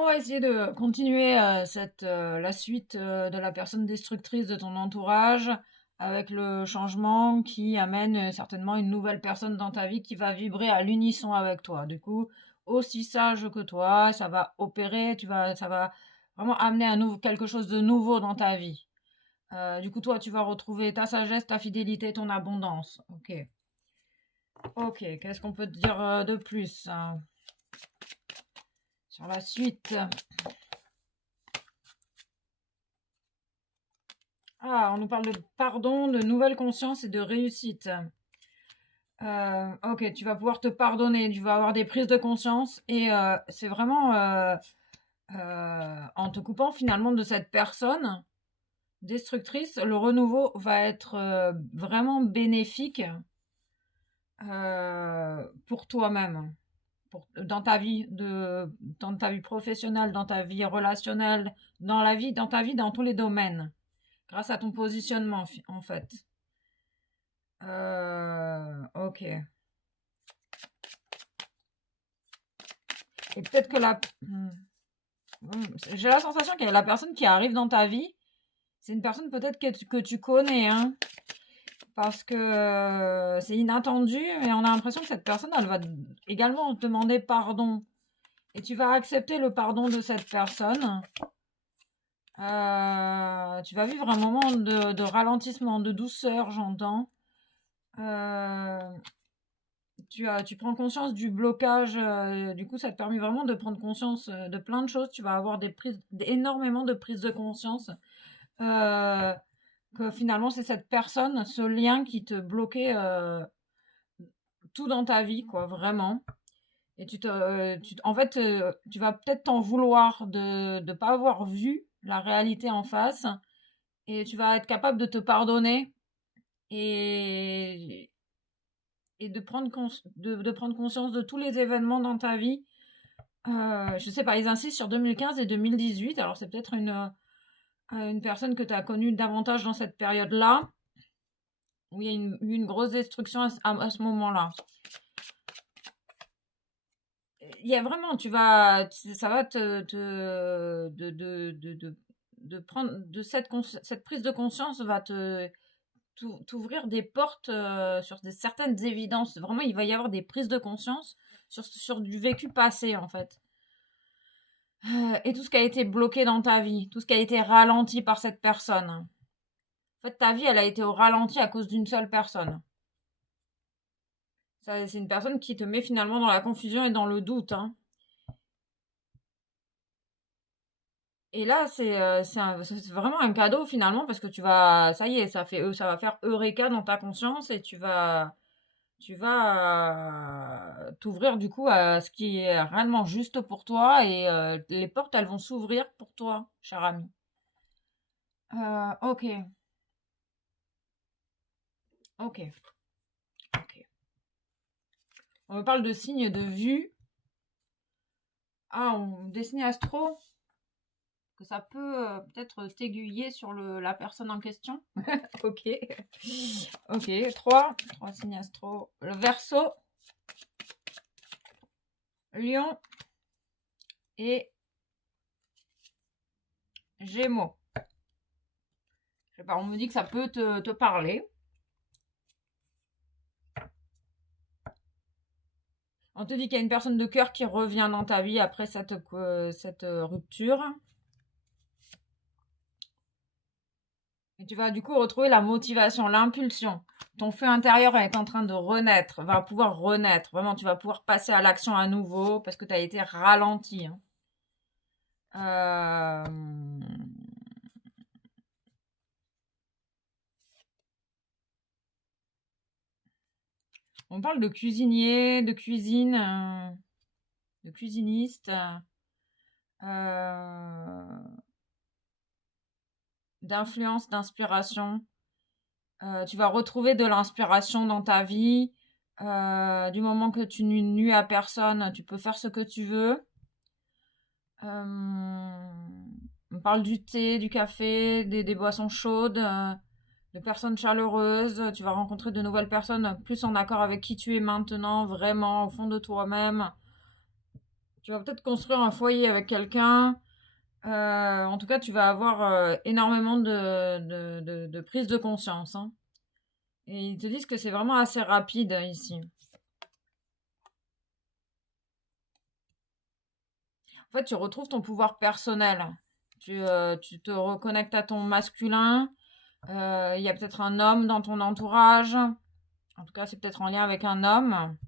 On va essayer de continuer la suite de la personne destructrice de ton entourage avec le changement qui amène certainement une nouvelle personne dans ta vie qui va vibrer à l'unisson avec toi. Du coup, aussi sage que toi, ça va opérer, ça va vraiment amener quelque chose de nouveau dans ta vie. Du coup, toi, tu vas retrouver ta sagesse, ta fidélité, ton abondance. Ok. Ok, qu'est-ce qu'on peut te dire de plus sur la suite? Ah, on nous parle de pardon, de nouvelle conscience et de réussite. Ok, tu vas pouvoir te pardonner, tu vas avoir des prises de conscience et c'est vraiment en te coupant finalement de cette personne destructrice, le renouveau va être vraiment bénéfique pour toi-même, dans ta vie professionnelle, dans ta vie relationnelle, dans ta vie, dans tous les domaines, grâce à ton positionnement en fait. Ok. Et peut-être que j'ai la sensation que la personne qui arrive dans ta vie, c'est une personne peut-être que tu connais, hein, parce que c'est inattendu, mais on a l'impression que cette personne, elle va également te demander pardon. Et tu vas accepter le pardon de cette personne. Tu vas vivre un moment de ralentissement, de douceur, j'entends. Euh, tu prends conscience du blocage, du coup, ça te permet vraiment de prendre conscience de plein de choses. Tu vas avoir énormément de prises de conscience euh, que finalement, c'est cette personne, ce lien qui te bloquait tout dans ta vie, quoi, vraiment. Et en fait, tu vas peut-être t'en vouloir de ne pas avoir vu la réalité en face et tu vas être capable de te pardonner et, et de prendre conscience de tous les événements dans ta vie. Je sais pas, ils insistent sur 2015 et 2018. Alors, c'est peut-être une personne que tu as connue davantage dans cette période-là, où il y a eu une grosse destruction à ce moment-là. Il y a vraiment, ça va de prendre, cette prise de conscience va t'ouvrir des portes sur certaines évidences. Vraiment, il va y avoir des prises de conscience sur du vécu passé, en fait. Et tout ce qui a été bloqué dans ta vie, tout ce qui a été ralenti par cette personne. En fait, ta vie, elle a été au ralenti à cause d'une seule personne. Ça, c'est une personne qui te met finalement dans la confusion et dans le doute, hein. Et là, c'est vraiment un cadeau finalement parce que ça y est, ça va faire Eureka dans ta conscience et tu vas t'ouvrir du coup à ce qui est réellement juste pour toi et les portes, elles vont s'ouvrir pour toi, cher ami. Ok, ok, ok. On me parle de signes de vue. Ah, des signes astro, que ça peut peut-être t'aiguiller sur la personne en question. Ok. Ok, trois signes astro. Le Verseau, Lion et Gémeaux. Je sais pas, on me dit que ça peut te parler. On te dit qu'il y a une personne de cœur qui revient dans ta vie après cette rupture. Et tu vas du coup retrouver la motivation, l'impulsion. Ton feu intérieur est en train de renaître, va pouvoir renaître. Vraiment, tu vas pouvoir passer à l'action à nouveau parce que tu as été ralenti, hein. Euh, On parle de cuisinier, de cuisine, de cuisiniste, d'influence, d'inspiration. Tu vas retrouver de l'inspiration dans ta vie. Du moment que tu nuis à personne, tu peux faire ce que tu veux. On parle du thé, du café, des boissons chaudes, de personnes chaleureuses. Tu vas rencontrer de nouvelles personnes plus en accord avec qui tu es maintenant, vraiment, au fond de toi-même. Tu vas peut-être construire un foyer avec quelqu'un. En tout cas, tu vas avoir énormément de prise de conscience, hein. Et ils te disent que c'est vraiment assez rapide ici. En fait, tu retrouves ton pouvoir personnel. Tu te reconnectes à ton masculin. Il y a peut-être un homme dans ton entourage. En tout cas, c'est peut-être en lien avec un homme,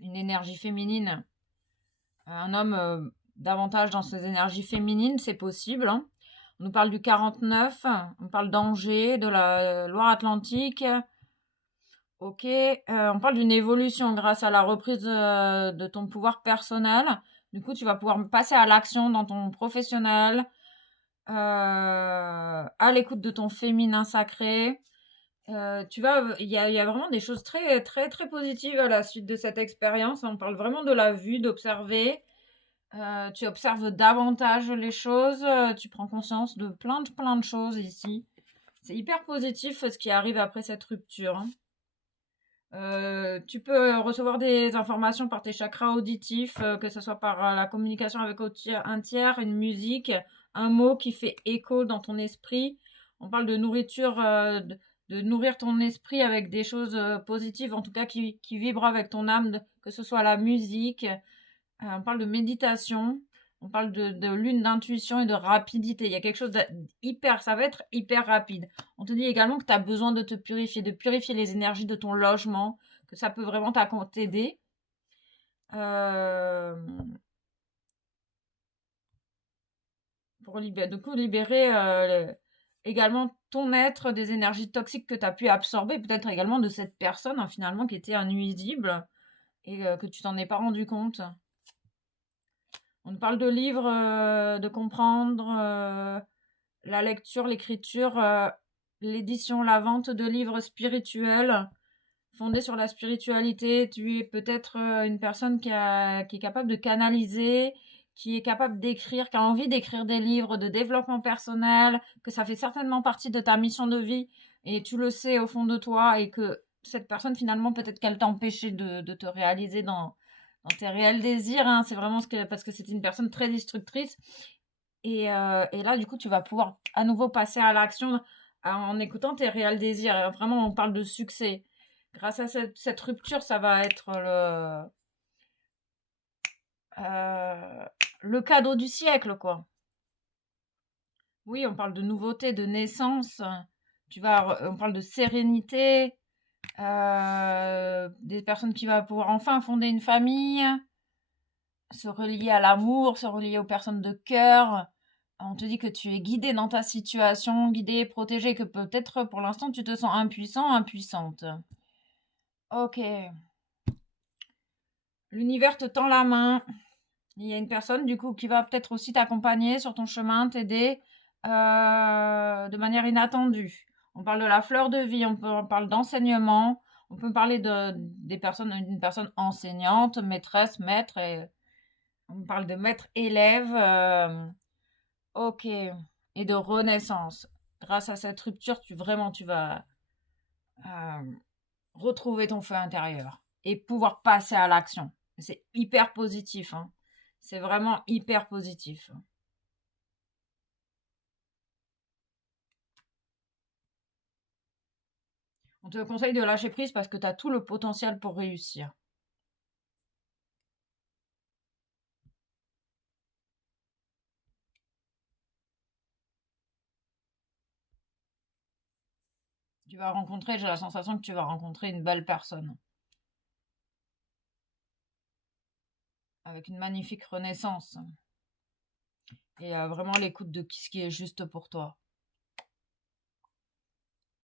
une énergie féminine. Un homme davantage dans ses énergies féminines, c'est possible, hein. On nous parle du 49, on parle d'Angers, de la Loire-Atlantique. Ok, on parle d'une évolution grâce à la reprise de ton pouvoir personnel. Du coup, tu vas pouvoir passer à l'action dans ton professionnel, à l'écoute de ton féminin sacré. Il y a vraiment des choses très, très, très positives à la suite de cette expérience. On parle vraiment de la vue, d'observer. Tu observes davantage les choses. Tu prends conscience de plein de choses ici. C'est hyper positif ce qui arrive après cette rupture, hein. Tu peux recevoir des informations par tes chakras auditifs, que ce soit par la communication avec un tiers, une musique, un mot qui fait écho dans ton esprit. On parle de nourriture, de nourrir ton esprit avec des choses positives, en tout cas qui vibrent avec ton âme, que ce soit la musique. On parle de méditation. On parle de lune d'intuition et de rapidité. Il y a quelque chose d'hyper, ça va être hyper rapide. On te dit également que tu as besoin de te purifier, de purifier les énergies de ton logement, que ça peut vraiment t'aider. Euh, pour libérer également ton être des énergies toxiques que tu as pu absorber, peut-être également de cette personne, hein, finalement, qui était un nuisible et que tu t'en es pas rendu compte. On parle de livres, de comprendre la lecture, l'écriture, l'édition, la vente de livres spirituels fondés sur la spiritualité. Tu es peut-être une personne qui est capable de canaliser, qui est capable d'écrire, qui a envie d'écrire des livres de développement personnel, que ça fait certainement partie de ta mission de vie et tu le sais au fond de toi et que cette personne finalement peut-être qu'elle t'a empêché de te réaliser dans tes réels désirs, hein. C'est vraiment parce que c'était une personne très destructrice. Et là, du coup, tu vas pouvoir à nouveau passer à l'action en écoutant tes réels désirs. Et vraiment, on parle de succès. Grâce à cette rupture, ça va être le cadeau du siècle, quoi. Oui, on parle de nouveauté, de naissance. On parle de sérénité, des personnes qui vont pouvoir enfin fonder une famille, se relier à l'amour, se relier aux personnes de cœur. On te dit que tu es guidé dans ta situation, guidé, protégé, que peut-être pour l'instant tu te sens impuissant, impuissante. Ok. L'univers te tend la main. Il y a une personne du coup qui va peut-être aussi t'accompagner sur ton chemin, t'aider de manière inattendue. On parle de la fleur de vie, on parle d'enseignement, on peut parler d'une personne enseignante, maîtresse, maître, et on parle de maître-élève. Ok. Et de renaissance. Grâce à cette rupture, tu vas euh, retrouver ton feu intérieur et pouvoir passer à l'action. C'est hyper positif, hein. C'est vraiment hyper positif. On te conseille de lâcher prise parce que tu as tout le potentiel pour réussir. J'ai la sensation que tu vas rencontrer une belle personne avec une magnifique renaissance et vraiment l'écoute de ce qui est juste pour toi.